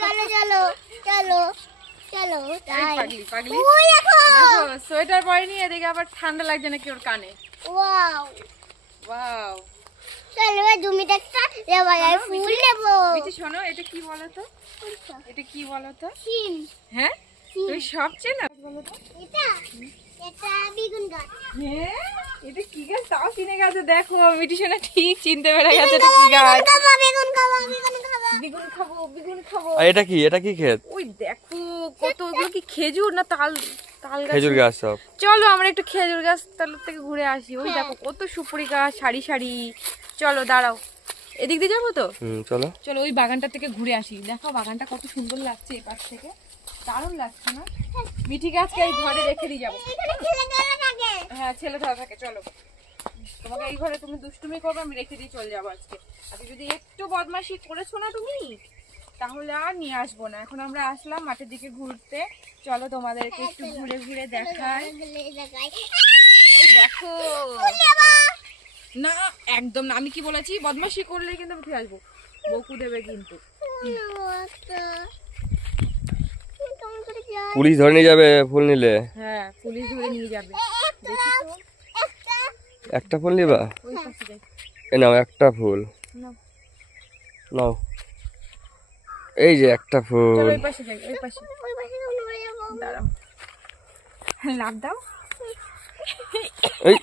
চলো চলো চলো চলো পাগলি পাগলি দেখো সোয়েটার পরেনি, এদিকে আবার ঠান্ডা লাগছে নাকি ওর কানে। ওয়াও ওয়াও, চলো জমিতে একটা ফুল নেব। মিঠি শোনো, এটা কি বলো তো? এটা কি বলো তো? সিম। হ্যাঁ, তুমি সব চেনো বলো তো? এটা এটা বেগুন গাছ। হ্যাঁ, এটা কি গাছ তাও চিনে গেছে। দেখো মিঠি শোনা ঠিক চিনতে পেরে গেছে এটা কি গাছ। বেগুন খাবো বেগুন খাবো বেগুন খাবো বেগুন খাবো। আর এটা কি ক্ষেত? ওই দেখো কতগুলো কি খেজুর না তাল, তাল গাছ। খেজুর গাছ সব। চলো আমরা একটু খেজুর গাছ তালের থেকে ঘুরে আসি। ওই দেখো কত সুপুরি গাছ সারি সারি। চলো দাঁড়াও, এদিক দিয়ে যাবো তো? চলো চলো ওই বাগানটা থেকে ঘুরে আসি। দেখো বাগানটা কত সুন্দর লাগছে এই পাশ থেকে, দারুণ লাগছে না? মিঠি গাছকে এই ঘরে রেখে দিয়ে যাবো। হ্যাঁ ছেলে ধরা থাকে। চলো তোমাকে এই ঘরে তুমি দুষ্টুমি করবে, আমি রেখে দিয়ে চলে যাবো আজকে। আর যদি একটু বদমাশি করেছো না তুমি, তাহলে আর নিয়ে আসবো না। এখন আমরা আসলাম মাঠের দিকে ঘুরতে। চলো তোমাদেরকে একটু ঘুরে ঘুরে দেখাই। ওই দেখো না, একদম না। আমি কি বলেছি, বদমাশি করলে কিন্তু আমি ফিরে আসবো, বকু দেবে কিন্তু। পুলিশ ধরে নিয়ে যাবে ফুল নিলে। হ্যাঁ পুলিশ ধরে নিয়ে যাবে। দেখি তো, একটা ফুল নিবা? ওই পাশে যাই। এ নাও একটা ফুল নাও। নাও, এই যে একটা ফুল। চলো ওই পাশে যাই, ওই পাশে। দাঁড়াও, লাভ দাও। এই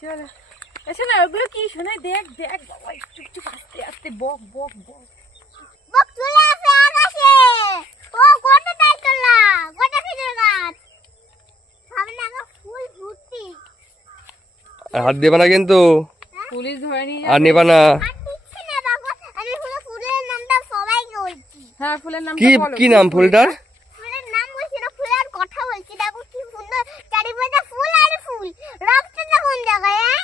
চলো এসো না, ওগুলো কি শোনে? দেখ দেখ বাবা, একটু একটু আস্তে আস্তে বক বক বক। বক চলে আসে আকাশে। ও গোটা তাই তোলা, গোটা খেজুর গাছ। সামনে একটা ফুল ভর্তি। আর হাত দিবা না কিন্তু, পুলিশ ধরে নিয়ে আর যাবে। নিবা না। আর দিচ্ছি না বাবা, আমি ফুলের নামটা সবাইকে বলছি। হ্যাঁ ফুলের নামটা কি বলো। কি নাম ফুলটার? ফুলের নাম বলছি না, ফুলের কথা বলছি। দেখো কি সুন্দর চারিপাশে ফুল আর ফুল। রাস্তাটা কোন জায়গায়?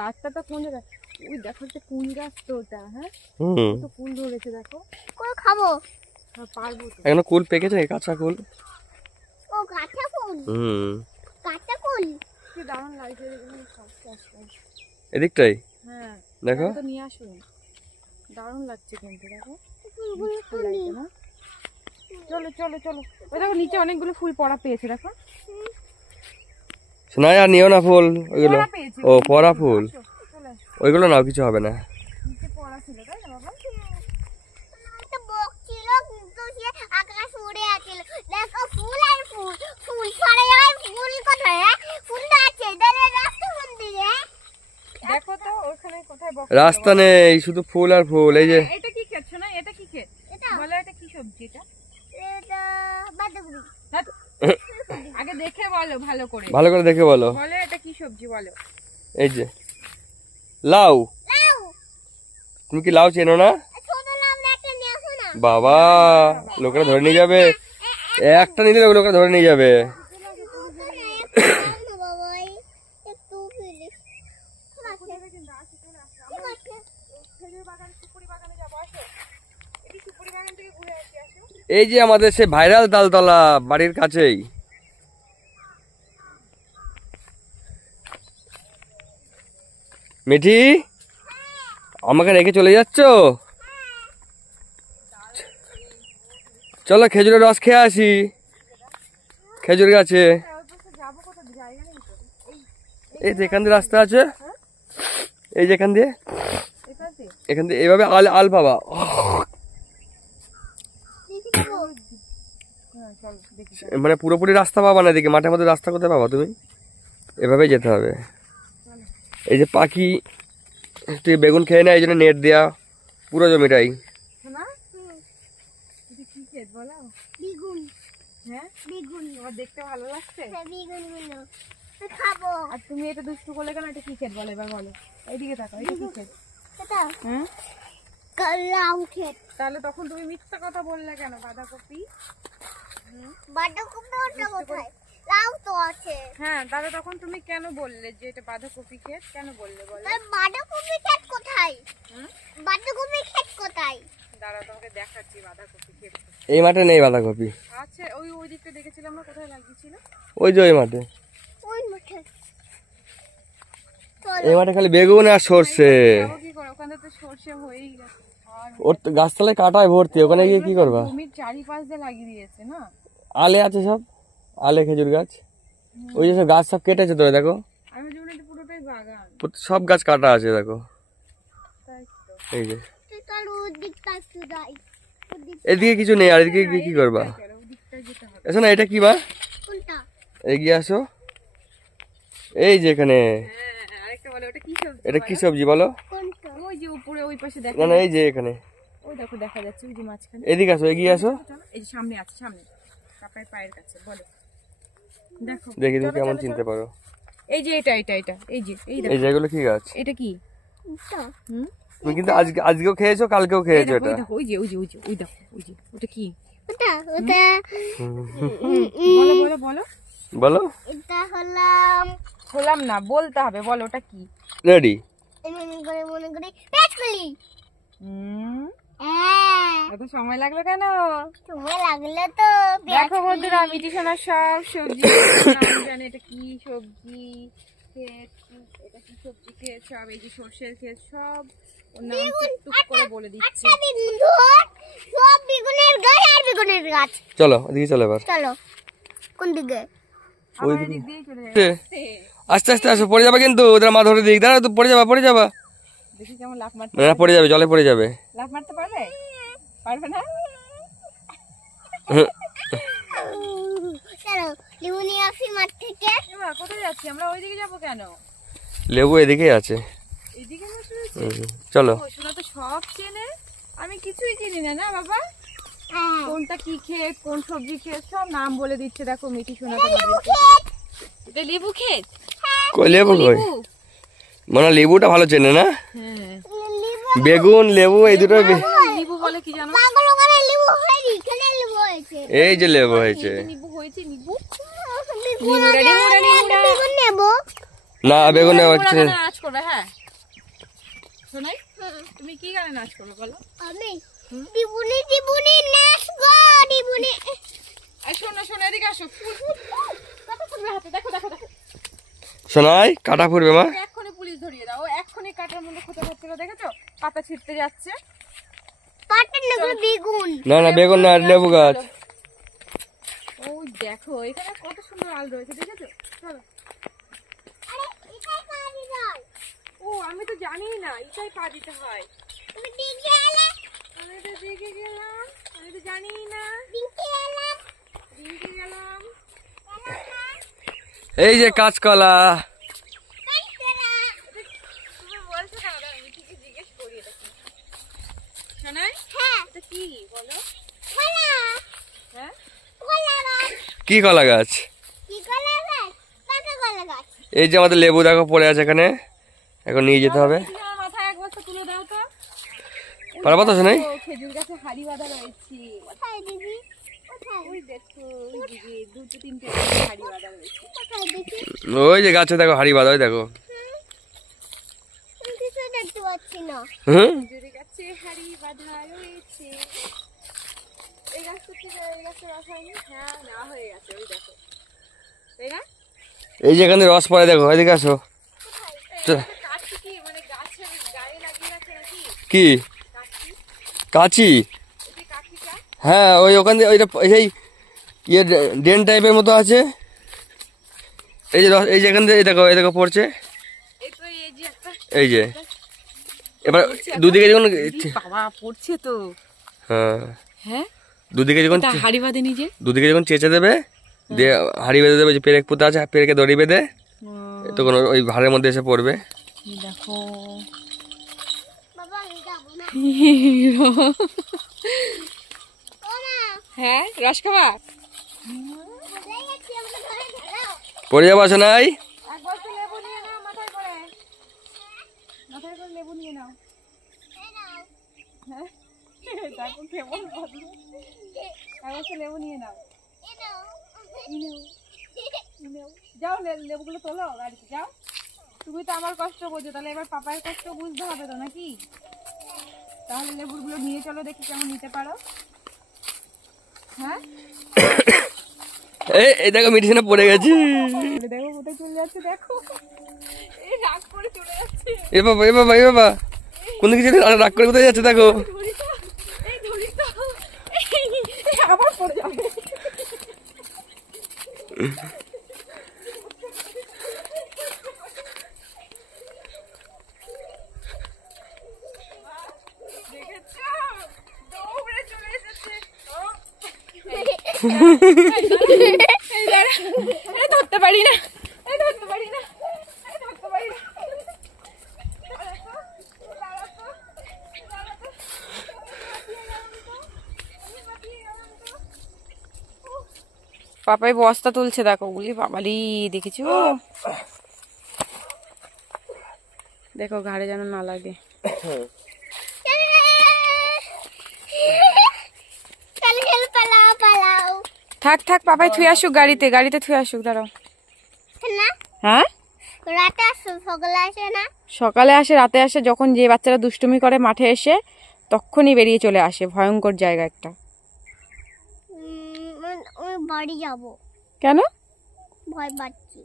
রাস্তাটা কোন জায়গায়? ওই দেখো যে কোন গাছ তো ওটা। হ্যাঁ তো ফুল ধরেছে দেখো। কোন খাবো? হ্যাঁ, পারবো তো। এখনো কুল পেকেছে, কাঁচা কুল। ও কাঁচা ফুল। কাঁচা ফুল কি দারুণ লাগছে এগুলো সব গাছটা। এদিকটাই হ্যাঁ দেখো। তো নিয়ে আসুন, দারুণ লাগছে কিন্তু। দেখো ফুল লাগছে না? চলো চলো চলো, ওই দেখো নিচে অনেকগুলো ফুল পড়া পেয়েছে। দেখো না আর নিও না ফুল ওইগুলো। পড়া পেয়েছে। ও পরা ফুল, আসো, চলে আসো। ওইগুলো নাও, কিছু হবে না। নিচে পড়া ছিল তাই না বাবা? একটা বক ছিল কিন্তু সে আকাশ উড়ে আছিল। দেখো ফুল আর ফুল, ফুল সারা জায়গায় ফুল কোথায়? ফুলটা আছে তাহলে রাস্তা কোন দিকে? দেখো তো ওখানে কোথায় বক। রাস্তা নেই, শুধু ফুল আর ফুল। এই যে এটা কি খেত না? এটা কি খেত? এটা বলো এটা কি সবজি? এটা এটা বাঁধাকপি। হ্যাঁ, আগে দেখে বলো ভালো করে। ভালো করে দেখে বলো। বলো এটা কি সবজি বলো। এই যে লাউ। লাউ। তুমি কি লাউ চেনো না? ছোট লাউ একটা নিয়ে আসো না। বাবা, লোকেরা ধরে নিয়ে যাবে। একটা নিলে লোকেরা ধরে নিয়ে যাবে। একটু প্লিজ। এই যে আমাদের সে ভাইরাল তালতলা বাড়ির কাছেই। মিঠি, আমাকে রেখে চলে যাচ্ছ? চলো খেজুরের রস খেয়ে আসি খেজুর গাছে। এই যে এখান দিয়ে রাস্তা আছে, এই যে এখান দিয়ে এইভাবে আল আল পাবা। মানে পুরোপুরি রাস্তা পাবা না, এদিকে মাঠের মধ্যে রাস্তা কোথায় পাবা তুমি? এভাবেই যেতে হবে। এই যে পাখি তুই বেগুন খেয়ে নেয়, এই জন্য নেট দেয়া পুরো জমিটাই। বেগুন। হ্যাঁ বেগুন। তোমার দেখতে ভালো লাগছে? বেগুনগুলো খাবো। আর তুমি এটা দুষ্টু করলে কেন? এটা কি খেত বলো এবার বলো। এইদিকে তাকাও, এটা কি খেত? এটা হ্যাঁ লাউ ক্ষেত। তাহলে তখন তুমি মিথ্যা কথা বললে কেন? বাঁধাকপি। বাঁধাকপি ওটা কোথায়? লাউ তো আছে। হ্যাঁ তাহলে তখন তুমি কেন বললে যে এটা বাঁধাকপি ক্ষেত? কেন বললে বলো? বাঁধাকপি ক্ষেত কোথায়? বাঁধাকপি ক্ষেত কোথায়? দাঁড়া তোমাকে দেখাচ্ছি বাঁধাকপি ক্ষেত। এই মাঠে নেই বাঁধাকপি। আচ্ছা ওই ওই দিকটা দেখেছিলাম না, কোথায় লাগিয়েছিল? ওই যে ওই মাঠে। ওই মাঠে। এই মাঠে খালি বেগুন আর সর্ষে। যাবো কি করে? ওখানে তো সর্ষে হয়েই গেছে। ওর তো গাছতলায় কাটায় ভর্তি, ওখানে গিয়ে কি করবা? জমির চারিপাশ দিয়ে লাগিয়ে দিয়েছে না। আলে আছে সব, আলে খেজুর গাছ, ওই যে সব গাছ সব কেটেছে তো দেখো, আমি জন্য পুরোটাই বাগান, সব গাছ কাটা আছে দেখো। তাই তো। এই যে চল ওদিকটা একটু যাই। এদিকে কিছু নেই, আর এদিকে গিয়ে কি করবা? চলো ওদিকটায় যেতে হবে। এসো না, এটা কি মা? কোনটা? এগিয়ে আসো। এই যে এখানে, হ্যাঁ, আরেকটা বলে ওটা কি সবজি? এটা কি সবজি বলো? কোনটা? ওই যে উপরে ওই পাশে দেখো, না না, এই যে এখানে, ওই দেখো দেখা যাচ্ছে ওই যে মাঝখানে। এদিকে আসো, এগিয়ে আসো। চলো, এই যে সামনে আছে, সামনে পাপার পায়ের কাছে। বলো, দেখো দেখি তুমি চলো, কেমন চলো, চিনতে চলো। পারো। এই যে এটা এটা এটা এই যে এই এই দেখো, যেগুলো কি গাছ? এটা কি? কোনটা? হুম, তুমি কিন্তু আজকেও খেয়েছো, কালকেও এই খেয়েছো দেখো, এটা। এই দেখো, ওই যে ওই যে ওই যে ওই দেখো, ওই যে ওটা কি? ওটা ওটা বলো বলো বলো। বলো। এটা হলাম হলাম না, বলতে হবে, বলো ওটা কি? রেডি। মনে করে পেঁচকলি। হুম, হ্যাঁ, এত সময় লাগলো কেন? সময় লাগলো তো। দেখো বন্ধুরা, মিটি সোনার সব সবজি নাম জানে। এটা কি সবজি ক্ষেত, এটা কি সবজি ক্ষেত, সব এই যে সর্ষের ক্ষেত, সব ওর নাম টুক করে বলে দিচ্ছে। আচ্ছা বেগুন ধর, সব বেগুনের গাছ আর বেগুনের গাছ। চলো ওদিকে চলো এবার। চলো কোন দিকে? আমার ওইদিকে। এদিক দিয়ে চলে এ, যাচ্ছে। আস্তে আস্তে আসো, পড়ে যাবে কিন্তু, ওদের মা ধরে দিক, দাঁড়া তো, পড়ে যাবা পড়ে যাবা। দেখি কেমন লাফ মারতে না পড়ে যাবে, জলে পড়ে যাবে। লাফ মারতে পারবে? পারবে না? চলো লিমুনিয়া আসি মাঠ থেকে। এমা, কোথায় যাচ্ছি আমরা? ওইদিকে যাবো কেন? লেবু এদিকেই আছে। এদিকে না শুনেছি। চলো। ও, সোনা তো সব চেনে, আমি কিছুই চিনি না। না বাবা, হ্যাঁ, কোনটা কি ক্ষেত, কোন সবজি ক্ষেত, সব নাম বলে দিচ্ছে। দেখো মিটি সোনা তো লেবু বলে ক্ষেত। এটা লেবু ক্ষেত। কই লেবু কই? লেবু, মানে লেবুটা ভালো চেনে না, হ্যাঁ, বেগুন লেবু এই দুটো লেবু বলে কি জানো? পাগল করে লেবু হয়নি, এখানে লেবু হয়েছে। এই যে লেবু হয়েছে। নিবু হয়েছে, নিবু। বেগুন বেগুন নেবো। না বেগুন ওরা হচ্ছে। গানে নাচ করবে, হ্যাঁ। শোনাই, তুমি কি গানে নাচ করবে বলো? আমি দিবুনি দিবুনি নাচবো দিবুনি। আর শোনো শোনো, এদিকে আসো। ফুল ফুল ফুল, কত ফুল হাতে, দেখো দেখো দেখো। শোনাই কাটা পড়বে মা। এক্ষুনি পুলিশ ধরিয়ে দাও। ও এক্ষুনি কাটার মধ্যে খুঁতে করছিল, দেখেছো? পাতা ছিঁড়তে যাচ্ছে। পাটা নেবো বেগুন। না না বেগুন না, লেবু গাছ। ওই দেখো এখানে কত সুন্দর আল রয়েছে, দেখেছো? চলো। আরে এটাই কাজি যায়। ও, আমি তো জানি না এটাই পা দিতে হয়। তুমি দিকে এলে, আমি তো দেখে গেলাম, আমি তো জানি না। দিকে এলে। দিকে গেলাম। এই যে কাঁচকলা। তুমি বলছো না, দাঁড়াও, আমি ঠিকই জিজ্ঞেস করি এটা কি। শোনাই, হ্যাঁ, এটা কি বলো? কলা হ্যাঁ, কলা গাছ। কি কলা গাছ? কি কলা গাছ? পাকা কলা গাছ। এই যে আমাদের লেবু দেখো পড়ে আছে এখানে, এখন নিয়ে যেতে হবে। তুমি আমার মাথায় এক বস্তা তুলে দাও তো। পারবা তো শোনাই? ও, খেজুর গাছে হাড়ি বাঁধা রয়েছে। কোথায় দিদি? কোথায়? ওই দেখো, ওই দিকে দুটো তিনটে হাড়ি বাঁধা রয়েছে। কোথায় দেখি? ওই যে গাছে দেখো হাড়ি বাঁধা, ওই দেখো। আমি কিছু দেখতে পাচ্ছি না। হুম, খেজুর গাছে হাড়ি বাঁধা রয়েছে। এই গাছ থেকে এই গাছে রস হয়নি? হ্যাঁ, না হয়ে গেছে, ওই দেখো। তাই না? এই যে এখানে রস পড়ে দেখো, এদিকে আসো। চল। কাঠি কি মানে গাছের গায়ে লাগিয়ে রাখে নাকি? কি কাঠি, কাঁচি? এই যে কাঠিটা। হ্যাঁ ওই ওখান থেকে ওইটা সেই ইয়ে ড্রেন টাইপের মতো আছে। এই যে এই যে এখান থেকে এই দেখো পড়ছে। এই তো এই যে একটা, এই যে এবার দুদিকে যখন বাবা পড়ছে তো। হ্যাঁ হ্যাঁ, দুদিকে যখন তা হাড়ি বাঁধে নিজে। দুদিকে যখন চেঁচে দেবে, দিয়ে হাড়ি বেঁধে দেবে, যে পেরেক পুঁতে আছে পেরেকে দড়ি বেঁধে, তখন ওই ভাড়ের মধ্যে এসে পড়বে। দেখো, বাবা আমি যাবো না। ও মা, হ্যাঁ, রস খাবা? কোথায় যাচ্ছি? আমাকে ধরে ধরো। পড়ে যাবো আসো নাই। এক বস্তা লেবু নিয়ে নাও মাথায় করে। মাথায় করে লেবু নিয়ে নাও। এই নাও। হ্যাঁ, দেখো কেমন বদলে। এক বস্তা লেবু নিয়ে নাও। এই নাও। যাও, লেবুগুলো তোলো, গাড়িতে যাও। তুমি তো আমার কষ্ট বোঝো, তাহলে এবার পাপার কষ্ট বুঝতে হবে তো নাকি? তাহলে লেবুগুলো নিয়ে চলো, দেখি কেমন নিতে পারো। হ্যাঁ, এই দেখো মেডিসিনে পড়ে গেছি। দেখো কোথায় চলে যাচ্ছে, দেখো। এই রাগ করে চলে যাচ্ছে। এ বাবা এ বাবা এ বাবা। এই কোন দিকে যেতে রাগ করে কোথায় যাচ্ছে দেখো। আবার পড়ে যাবে। ধরতে পারি না, ধরতে পারি না, ধরতে পারি না। পাপাই বস্তা তুলছে দেখো, গুলি বাবালি দেখেছো, দেখো ঘাড়ে যেন না লাগে। থাক থাক, পাপাই থুই আসুক গাড়িতে, গাড়িতে থুই আসুক, দাঁড়াও। হ্যাঁ রাতে আসো, সকালে আসে না? সকালে আসে, রাতে আসে, যখন যে বাচ্চারা দুষ্টুমি করে মাঠে এসে তখনই বেরিয়ে চলে আসে। ভয়ঙ্কর জায়গা একটা। আমি বাড়ি যাব। কেন? ভয় পাচ্ছি।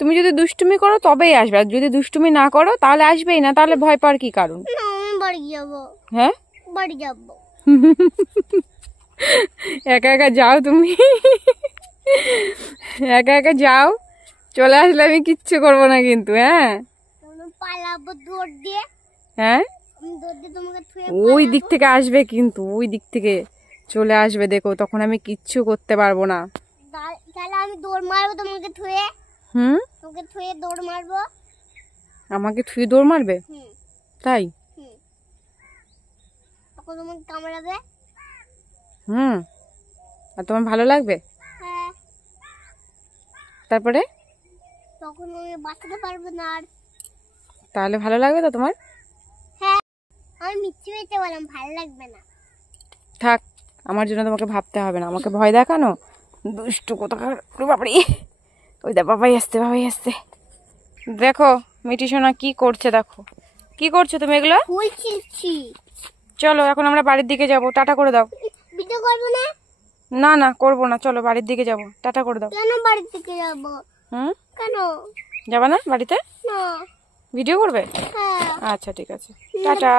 তুমি যদি দুষ্টুমি করো তবেই আসবে, আর যদি দুষ্টুমি না করো তাহলে আসবেই না। তাহলে ভয় পাওয়ার কি কারণ? না, আমি বাড়ি যাব। হ্যাঁ, বাড়ি যাব। একা একা যাও তুমি, একা একা যাও, চলে আসলে আমি কিচ্ছু করবো না কিন্তু। হ্যাঁ, আমি পালাবো দৌড় দিয়ে। হ্যাঁ, আমি দৌড় দিয়ে তোমাকে ছুঁয়ে ওই দিক থেকে আসবে কিন্তু, ওই দিক থেকে চলে আসবে, দেখো তখন আমি কিচ্ছু করতে পারবো না। তাহলে আমি দৌড় মারবো তোমাকে ছুঁয়ে। তোমাকে ছুঁয়ে দৌড় মারবো। আমাকে ছুঁয়ে দৌড় মারবে? তাই? তখন তোমাকে কামড়াবে। আর তোমার ভালো লাগবে? হ্যাঁ। তারপরে? তখন আমি বাঁচাতে পারবো না আর। তাহলে ভালো লাগবে তো তোমার? হ্যাঁ, আমি মিথ্যে মিথ্যে বললাম, ভালো লাগবে না। থাক, আমার জন্য তোমাকে ভাবতে হবে না। আমাকে ভয় দেখানো, দুষ্টু কোথাকার। বাবারে, ওই দা বাবাই আসছে, বাবাই আসছে। দেখো মিটি সোনা কি করছে, দেখো কি করছো তুমি এগুলো। ফুল ছিঁড়ছি। চলো এখন আমরা বাড়ির দিকে যাব, টাটা করে দাও। ভিডিও করবো না? না না, করবো না, চলো বাড়ির দিকে যাব, টাটা করে দাও। কেন বাড়ি থেকে যাবো? কেন যাবা না বাড়িতে? না। ভিডিও করবে? হ্যাঁ। আচ্ছা ঠিক আছে, টাটা।